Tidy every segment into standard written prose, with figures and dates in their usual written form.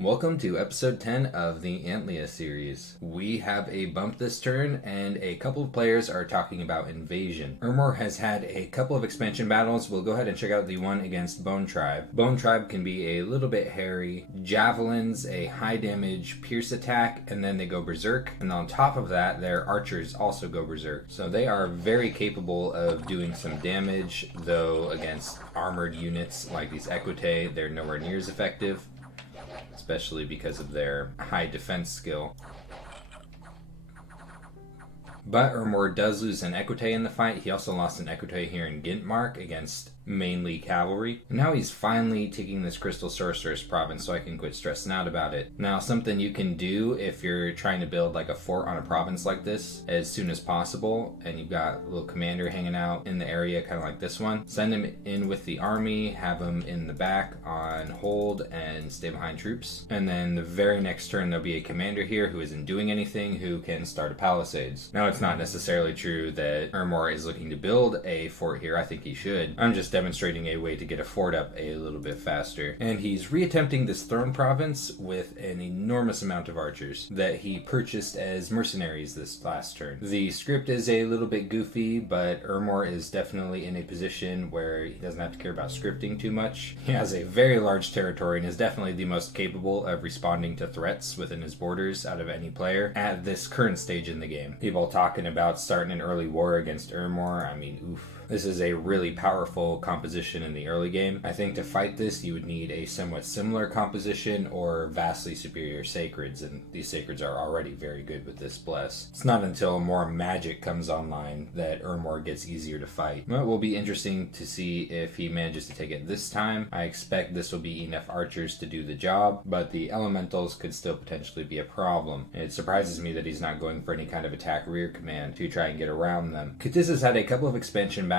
Welcome to episode 10 of the Antlia series. We have a bump this turn, and a couple of players are talking about invasion. Ermor has had a couple of expansion battles. We'll go ahead and check out the one against Bone Tribe. Bone Tribe can be a little bit hairy. Javelins, a high damage pierce attack, and then they go berserk. And on top of that, their archers also go berserk. So they are very capable of doing some damage, though against armored units like these Equitae, they're nowhere near as effective, especially because of their high defense skill. But Ermor does lose an Equitae in the fight. He also lost an Equitae here in Gintmark against mainly cavalry. And now he's finally taking this Crystal Sorceress province, so I can quit stressing out about it. Now, something you can do if you're trying to build like a fort on a province like this as soon as possible, and you've got a little commander hanging out in the area kind of like this one, send him in with the army, have him in the back on hold and stay behind troops. And then the very next turn there'll be a commander here who isn't doing anything who can start a palisades. Now, it's not necessarily true that Ermor is looking to build a fort here. I think he should. I'm just demonstrating a way to get a fort up a little bit faster. And he's reattempting this throne province with an enormous amount of archers that he purchased as mercenaries this last turn. The script is a little bit goofy, but Ermor is definitely in a position where he doesn't have to care about scripting too much. He has a very large territory and is definitely the most capable of responding to threats within his borders out of any player at this current stage in the game. People talking about starting an early war against Ermor, I mean, oof. This is a really powerful composition in the early game. I think to fight this, you would need a somewhat similar composition or vastly superior sacreds, and these sacreds are already very good with this bless. It's not until more magic comes online that Ermor gets easier to fight. But it will be interesting to see if he manages to take it this time. I expect this will be enough archers to do the job, but the elementals could still potentially be a problem. It surprises me that he's not going for any kind of attack rear command to try and get around them. Cthulhu has had a couple of expansion battles.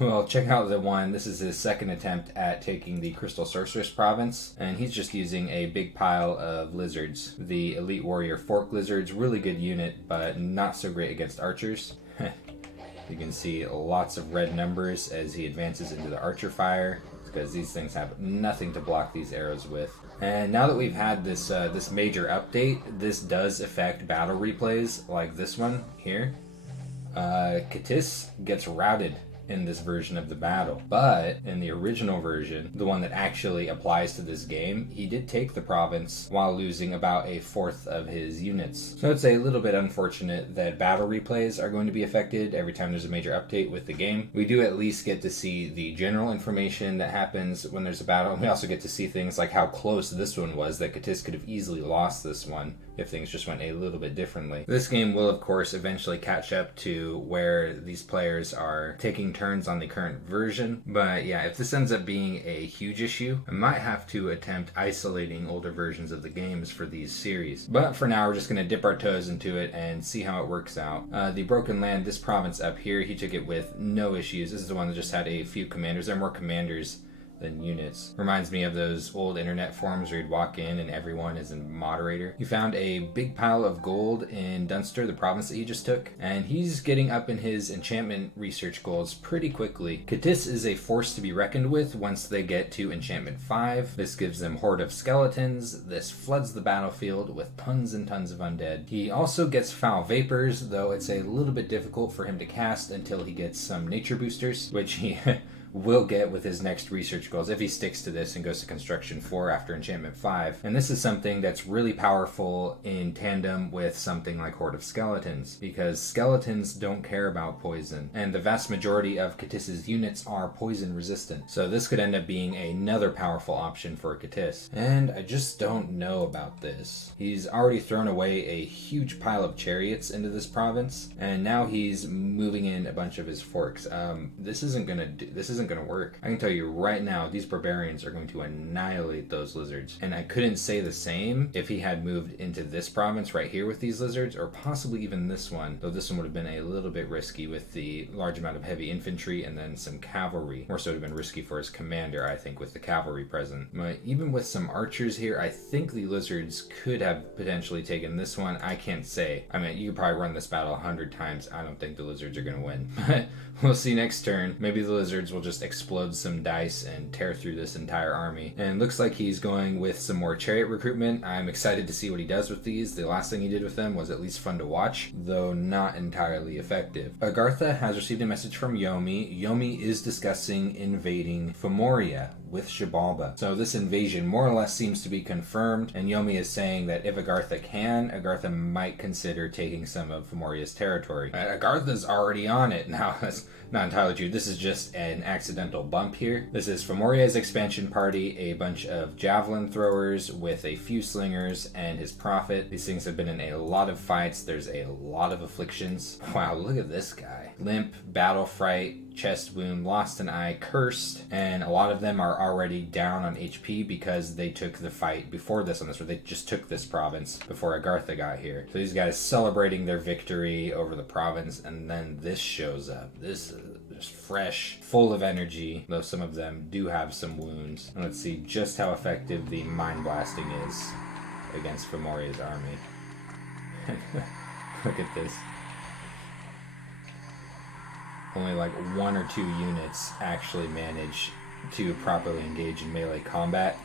Well, check out the one. This is his second attempt at taking the Crystal Sorceress province, and he's just using a big pile of lizards. The Elite Warrior Fork Lizards, really good unit, but not so great against archers. You can see lots of red numbers as he advances into the archer fire, because these things have nothing to block these arrows with. And now that we've had this this major update, this does affect battle replays like this one here. Cthulhu gets routed in this version of the battle, but in the original version, the one that actually applies to this game, he did take the province while losing about a fourth of his units. So it's a little bit unfortunate that battle replays are going to be affected every time there's a major update with the game. We do at least get to see the general information that happens when there's a battle, and we also get to see things like how close this one was, that Cthulhu could have easily lost this one if things just went a little bit differently. This game will, of course, eventually catch up to where these players are taking turns on the current version. But yeah, if this ends up being a huge issue, I might have to attempt isolating older versions of the games for these series. But for now, we're just going to dip our toes into it and see how it works out. The Broken Land, this province up here, he took it with no issues. This is the one that just had a few commanders. There are more commanders than units. Reminds me of those old internet forums where you'd walk in and everyone is a moderator. He found a big pile of gold in Dunster, the province that he just took, and he's getting up in his enchantment research goals pretty quickly. Cthulhu is a force to be reckoned with once they get to enchantment 5. This gives them Horde of Skeletons. This floods the battlefield with tons and tons of undead. He also gets Foul Vapors, though it's a little bit difficult for him to cast until he gets some nature boosters, which he will get with his next research goals if he sticks to this and goes to construction 4 after enchantment 5. And this is something that's really powerful in tandem with something like Horde of Skeletons, because skeletons don't care about poison, and the vast majority of Cthulhu's units are poison resistant. So this could end up being another powerful option for Cthulhu. And I just don't know about this. He's already thrown away a huge pile of chariots into this province, and now he's moving in a bunch of his forks. This isn't gonna work. I can tell you right now, these barbarians are going to annihilate those lizards. And I couldn't say the same if he had moved into this province right here with these lizards, or possibly even this one, though this one would have been a little bit risky with the large amount of heavy infantry and then some cavalry. More so would have been risky for his commander, I think, with the cavalry present. But even with some archers here, I think the lizards could have potentially taken this one. I can't say. I mean, you could probably run this battle 100 times. I don't think the lizards are going to win. But we'll see next turn. Maybe the lizards will just just explode some dice and tear through this entire army. And looks like he's going with some more chariot recruitment. I'm excited to see what he does with these. The last thing he did with them was at least fun to watch, though not entirely effective. Agartha has received a message from Yomi. Yomi is discussing invading Femoria with Shibalba. So this invasion more or less seems to be confirmed, and Yomi is saying that if Agartha can, Agartha might consider taking some of Femoria's territory. Agartha's already on it. Now, that's not entirely true. This is just an accidental bump here. This is Femoria's expansion party, a bunch of javelin throwers with a few slingers, and his prophet. These things have been in a lot of fights. There's a lot of afflictions. Wow, look at this guy. Limp, battle fright, chest wound, lost an eye, cursed, and a lot of them are already down on HP because they took the fight before this on this, or they just took this province before Agartha got here. So these guys celebrating their victory over the province, and then this shows up. This is just fresh, full of energy, though some of them do have some wounds. And let's see just how effective the mind blasting is against Femoria's army. Look at this. Only like 1 or 2 units actually manage to properly engage in melee combat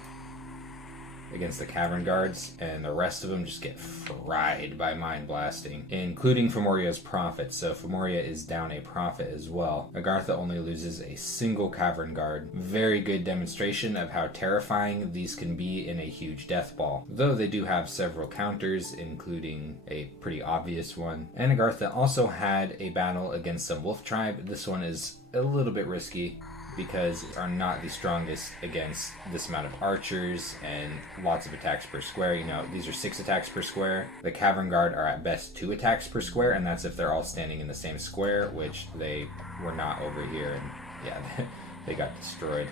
against the cavern guards, and the rest of them just get fried by mind blasting, including Femoria's prophet. So Femoria is down a prophet as well. Agartha only loses a single cavern guard. Very good demonstration of how terrifying these can be in a huge death ball, though they do have several counters, including a pretty obvious one. And Agartha also had a battle against some wolf tribe. This one is a little bit risky, because are not the strongest against this amount of archers and lots of attacks per square. You know, these are 6 attacks per square. The Cavern Guard are at best 2 attacks per square, and that's if they're all standing in the same square, which they were not over here, and yeah, they got destroyed.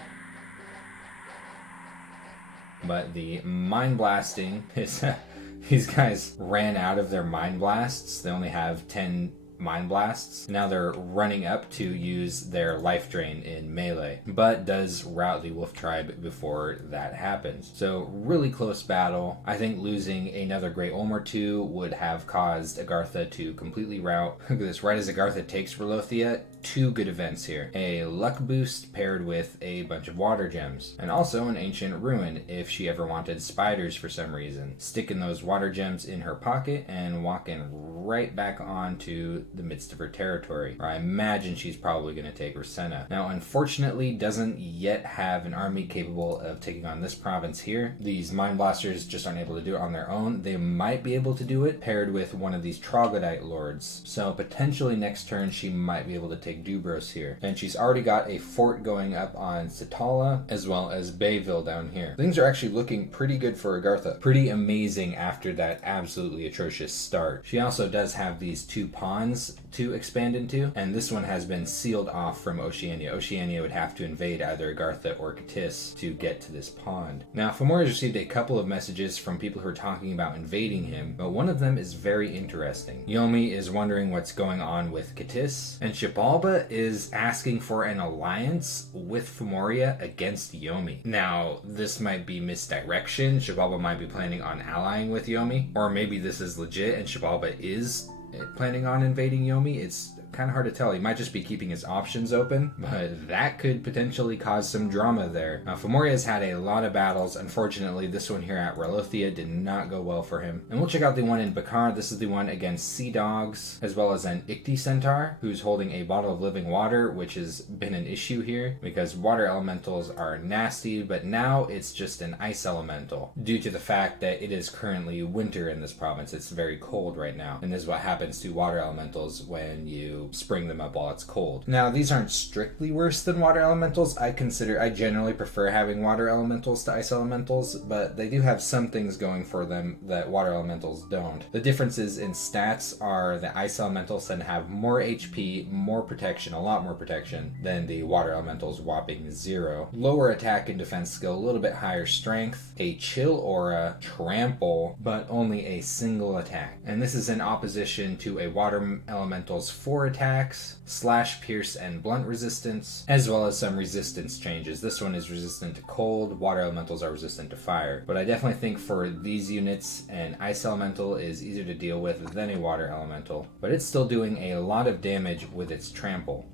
But the mind blasting is these guys ran out of their mind blasts. They only have 10 mind blasts. Now they're running up to use their life drain in melee, but does rout the wolf tribe before that happens. So really close battle. I think losing another Great Olm or 2 would have caused Agartha to completely rout. Look at this, right as Agartha takes Rolothia, 2 good events here. A luck boost paired with a bunch of water gems, and also an ancient ruin if she ever wanted spiders for some reason. Sticking those water gems in her pocket and walking right back onto the midst of her territory, where I imagine she's probably going to take Rasenna. Now, unfortunately, doesn't yet have an army capable of taking on this province here. These Mind Blasters just aren't able to do it on their own. They might be able to do it paired with one of these Troglodyte Lords. So potentially next turn she might be able to take Dubros here. And she's already got a fort going up on Sitala, as well as Bayville down here. Things are actually looking pretty good for Agartha. Pretty amazing after that absolutely atrocious start. She also does have these 2 pawns to expand into, and this one has been sealed off from Oceania. Oceania would have to invade either Agartha or Cadiz to get to this pond. Now, Femoria has received a couple of messages from people who are talking about invading him, but one of them is very interesting. Yomi is wondering what's going on with Cadiz, and Shibalba is asking for an alliance with Femoria against Yomi. Now, this might be misdirection. Shibalba might be planning on allying with Yomi, or maybe this is legit and Shibalba is planning on invading Yomi. It's kind of hard to tell. He might just be keeping his options open, but that could potentially cause some drama there. Now, Femoria has had a lot of battles. Unfortunately, this one here at Rolothia did not go well for him. And we'll check out the one in Bakar. This is the one against Sea Dogs, as well as an Ikti Centaur, who's holding a bottle of living water, which has been an issue here, because water elementals are nasty, but now it's just an ice elemental, due to the fact that it is currently winter in this province. It's very cold right now, and this is what happens to water elementals when you spring them up while it's cold. Now, these aren't strictly worse than water elementals. I generally prefer having water elementals to ice elementals, but they do have some things going for them that water elementals don't. The differences in stats are the ice elementals tend to have more HP, more protection, a lot more protection, than the water elementals, whopping 0. Lower attack and defense skill, a little bit higher strength, a chill aura, trample, but only a single attack. And this is in opposition to a water elemental's 4 attacks, slash, pierce, and blunt resistance, as well as some resistance changes. This one is resistant to cold, water elementals are resistant to fire. But I definitely think for these units, an ice elemental is easier to deal with than a water elemental. But it's still doing a lot of damage with its trample.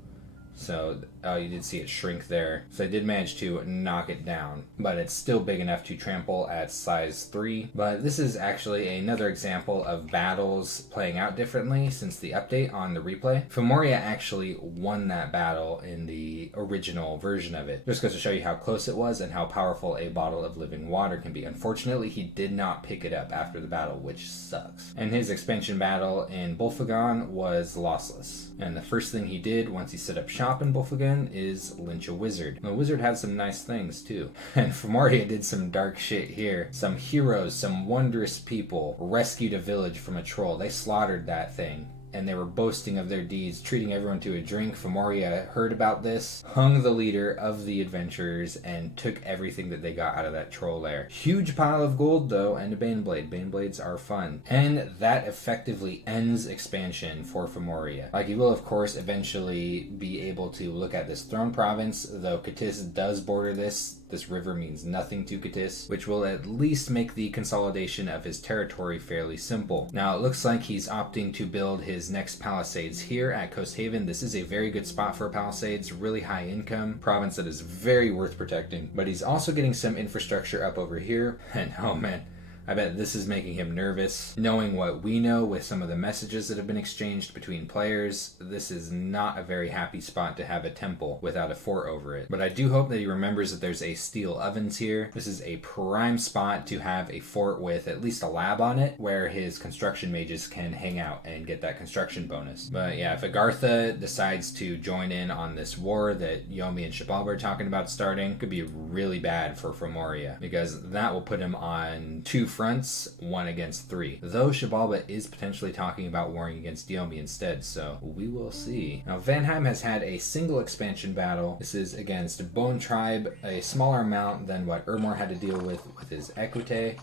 So Oh, you did see it shrink there. So I did manage to knock it down, but it's still big enough to trample at size 3. But this is actually another example of battles playing out differently since the update on the replay. Phaecia actually won that battle in the original version of it. Just goes to show you how close it was and how powerful a bottle of living water can be. Unfortunately, he did not pick it up after the battle, which sucks. And his expansion battle in Bolfagon was lossless. And the first thing he did once he set up shop in Bolfagon is lynch a wizard. The wizard had some nice things too. And Phaecia did some dark shit here. Some heroes, some wondrous people rescued a village from a troll. They slaughtered that thing, and they were boasting of their deeds, treating everyone to a drink. Phaecia heard about this, hung the leader of the adventurers, and took everything that they got out of that troll lair. Huge pile of gold, though, and a Baneblade. Baneblades are fun. And that effectively ends expansion for Phaecia. Like, you will, of course, eventually be able to look at this throne province, though Cadiz does border this. This river means nothing to Cadiz, which will at least make the consolidation of his territory fairly simple. Now, it looks like he's opting to build his next palisades here at Coast Haven. This is a very good spot for palisades, really high income, province that is very worth protecting. But he's also getting some infrastructure up over here, and oh man, I bet this is making him nervous. Knowing what we know with some of the messages that have been exchanged between players, this is not a very happy spot to have a temple without a fort over it. But I do hope that he remembers that there's a steel ovens here. This is a prime spot to have a fort with at least a lab on it, where his construction mages can hang out and get that construction bonus. But yeah, if Agartha decides to join in on this war that Yomi and Shibalba are talking about starting, it could be really bad for Phaecia, because that will put him on 2 fronts, 1 against 3. Though Shibalba is potentially talking about warring against Yomi instead, so we will see. Now, Vanaheim has had a single expansion battle. This is against Bone Tribe, a smaller amount than what Ermor had to deal with his Equite.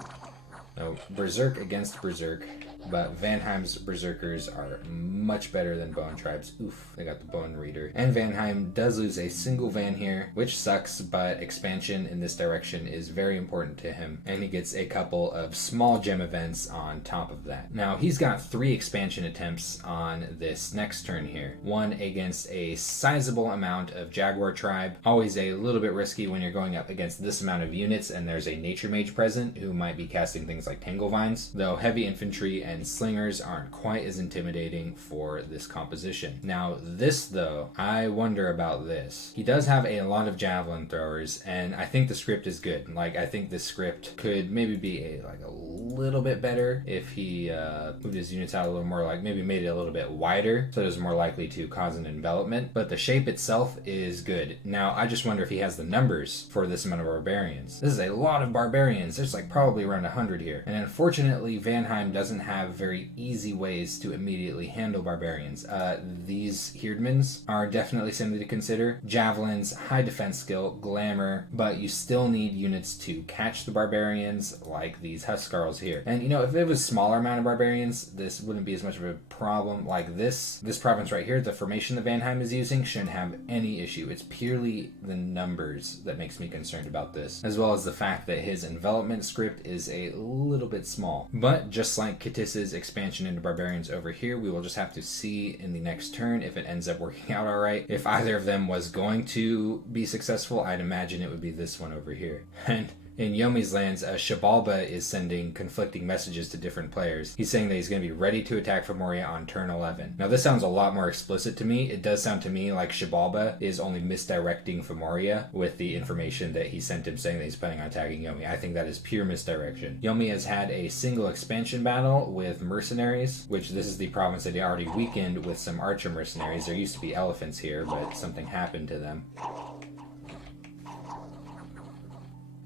So, Berserk against Berserk. But Vanaheim's Berserkers are much better than Bone Tribe's. Oof, they got the Bone Reader. And Vanaheim does lose a single Van here, which sucks, but expansion in this direction is very important to him. And he gets a couple of small gem events on top of that. Now, he's got 3 expansion attempts on this next turn here. 1 against a sizable amount of Jaguar Tribe. Always a little bit risky when you're going up against this amount of units and there's a Nature Mage present who might be casting things like Tangle Vines, though heavy infantry and slingers aren't quite as intimidating for this composition. Now this though, I wonder about this. He does have a lot of javelin throwers, and I think the script is good. Like, I think this script could maybe be a little bit better if he moved his units out a little more, like maybe made it a little bit wider so it was more likely to cause an envelopment. But the shape itself is good. Now I just wonder if he has the numbers for this amount of barbarians. This is a lot of barbarians. There's like probably around 100 here, and unfortunately Vanaheim doesn't have very easy ways to immediately handle barbarians. These Heirdmans are definitely something to consider. Javelins, high defense skill, glamour, but you still need units to catch the barbarians like these Huskarls here. And you know, if it was a smaller amount of barbarians, this wouldn't be as much of a problem. Like this province right here, the formation that Vanaheim is using shouldn't have any issue. It's purely the numbers that makes me concerned about this, as well as the fact that his envelopment script is a little bit small. But just like Cadiz's expansion into barbarians over here, we will just have to see in the next turn if it ends up working out alright. If either of them was going to be successful, I'd imagine it would be this one over here. And in Yomi's lands, Shibalba is sending conflicting messages to different players. He's saying that he's going to be ready to attack Phaecia on turn 11. Now this sounds a lot more explicit to me. It does sound to me like Shibalba is only misdirecting Phaecia with the information that he sent him saying that he's planning on attacking Yomi. I think that is pure misdirection. Yomi has had a single expansion battle with mercenaries, which this is the province that he already weakened with some archer mercenaries. There used to be elephants here, but something happened to them.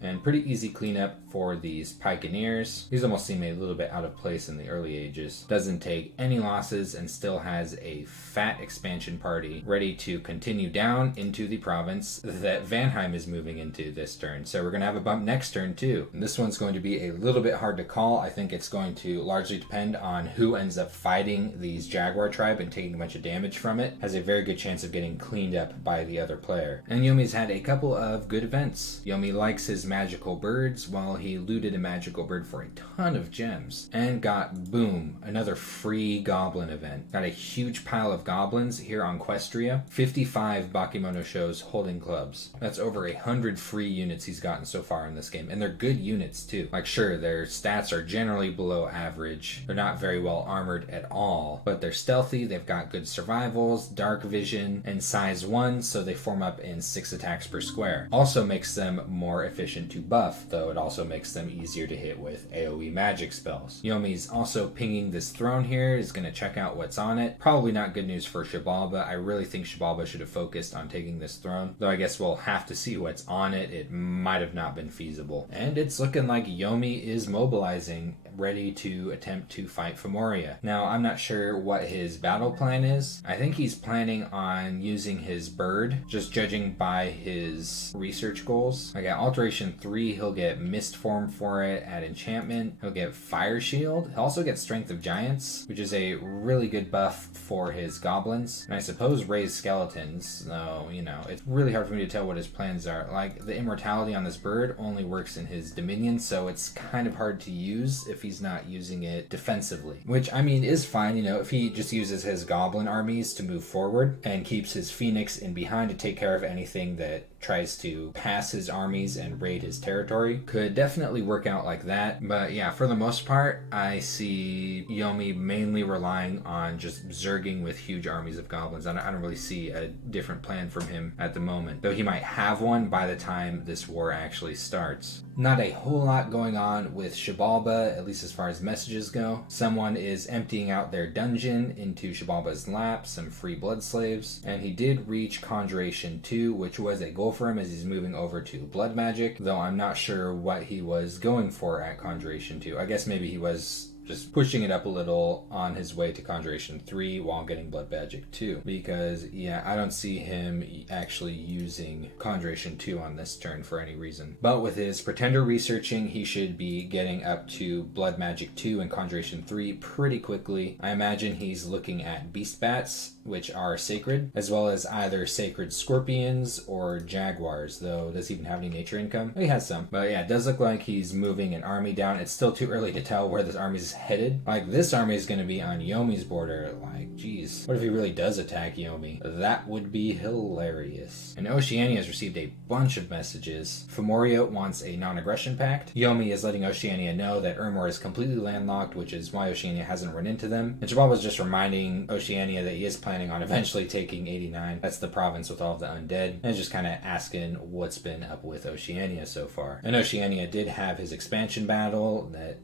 And pretty easy cleanup for these pikeneers. These almost seem a little bit out of place in the early ages. Doesn't take any losses and still has a fat expansion party ready to continue down into the province that Vanaheim is moving into this turn. So we're going to have a bump next turn too. And this one's going to be a little bit hard to call. I think it's going to largely depend on who ends up fighting these Jaguar tribe and taking a bunch of damage from it. Has a very good chance of getting cleaned up by the other player. And Yomi's had a couple of good events. Yomi likes his magical birds while he looted a magical bird for a ton of gems. And got, boom, another free goblin event. Got a huge pile of goblins here on Questria. 55 Bakemono shows holding clubs. That's over 100 free units he's gotten so far in this game. And they're good units too. Like sure, their stats are generally below average. They're not very well armored at all. But they're stealthy, they've got good survivals, dark vision, and size 1, so they form up in 6 attacks per square. Also makes them more efficient to buff, though it also makes them easier to hit with AoE magic spells. Yomi's also pinging this throne here, is going to check out what's on it. Probably not good news for Shibalba. I really think Shibalba should have focused on taking this throne, though I guess we'll have to see what's on it. It might have not been feasible. And it's looking like Yomi is mobilizing, ready to attempt to fight Femoria. Now, I'm not sure what his battle plan is. I think he's planning on using his bird, just judging by his research goals. Like at Alteration 3, he'll get Mist Form for it. At Enchantment, he'll get Fire Shield. He'll also get Strength of Giants, which is a really good buff for his goblins. And I suppose Raised Skeletons, though, you know, it's really hard for me to tell what his plans are. Like, the immortality on this bird only works in his Dominion, so it's kind of hard to use if he's not using it defensively. Which, I mean, is fine, you know, if he just uses his goblin armies to move forward and keeps his Phoenix in behind to take care of anything that tries to pass his armies and raid his territory. Could definitely work out like that. But yeah, for the most part, I see Yomi mainly relying on just zerging with huge armies of goblins. I don't really see a different plan from him at the moment, though he might have one by the time this war actually starts. Not a whole lot going on with Shibalba, at least as far as messages go. Someone is emptying out their dungeon into Shibalba's lap, some free blood slaves, and he did reach Conjuration 2, which was a goal for him as he's moving over to blood magic, though I'm not sure what he was going for at Conjuration 2. I guess maybe he was just pushing it up a little on his way to Conjuration 3 while getting Blood Magic 2. Because, yeah, I don't see him actually using Conjuration 2 on this turn for any reason. But with his Pretender researching, he should be getting up to Blood Magic 2 and Conjuration 3 pretty quickly. I imagine he's looking at Beast Bats, which are sacred, as well as either sacred scorpions or jaguars, though does he even have any nature income? He has some. But yeah, it does look like he's moving an army down. It's still too early to tell where this army is headed. Like, this army is going to be on Yomi's border. Like, geez. What if he really does attack Yomi? That would be hilarious. And Oceania has received a bunch of messages. Femoria wants a non-aggression pact. Yomi is letting Oceania know that Ermor is completely landlocked, which is why Oceania hasn't run into them. And Shibalba is just reminding Oceania that he is planning on eventually taking 89. That's the province with all of the undead. And just kind of asking what's been up with Oceania so far. And Oceania did have his expansion battle that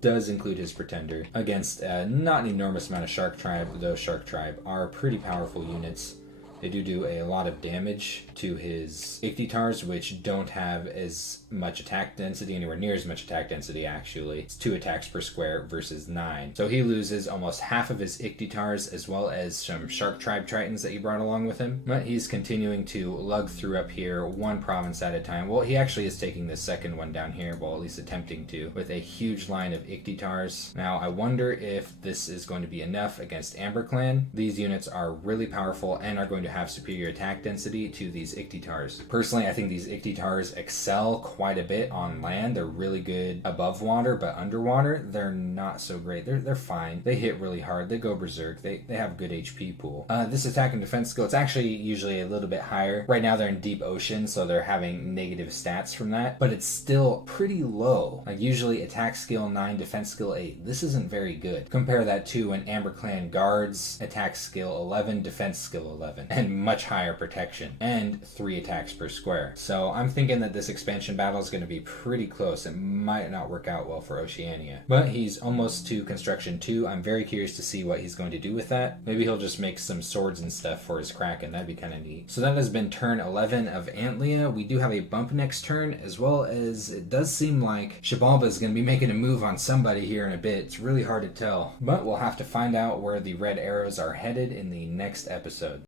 does include his Pretender against not an enormous amount of Shark Tribe. Those Shark Tribe are pretty powerful units. They do a lot of damage to his Ictitars, which don't have as much attack density, anywhere near as much attack density actually. It's 2 attacks per square versus 9. So he loses almost half of his Ictitars as well as some Shark Tribe Tritons that he brought along with him. But he's continuing to lug through up here, one province at a time. Well, he actually is taking the second one down here, well, at least attempting to, with a huge line of Ictitars. Now, I wonder if this is going to be enough against Amber Clan. These units are really powerful and are going to have superior attack density to these Ictitars. Personally, I think these Ictitars excel quite a bit on land. They're really good above water, but underwater, they're not so great. They're fine. They hit really hard. They go berserk. They have good HP pool. This attack and defense skill, it's actually usually a little bit higher. Right now, they're in deep ocean, so they're having negative stats from that, but it's still pretty low. Like, usually attack skill 9, defense skill 8. This isn't very good. Compare that to an Amber Clan Guards, attack skill 11, defense skill 11, and much higher protection, and 3 attacks per square. So I'm thinking that this expansion battle is going to be pretty close. It might not work out well for Oceania. But he's almost to construction 2. I'm very curious to see what he's going to do with that. Maybe he'll just make some swords and stuff for his Kraken. That'd be kind of neat. So that has been turn 11 of Antlia. We do have a bump next turn, as well as it does seem like Shibalba is going to be making a move on somebody here in a bit. It's really hard to tell. But we'll have to find out where the red arrows are headed in the next episode.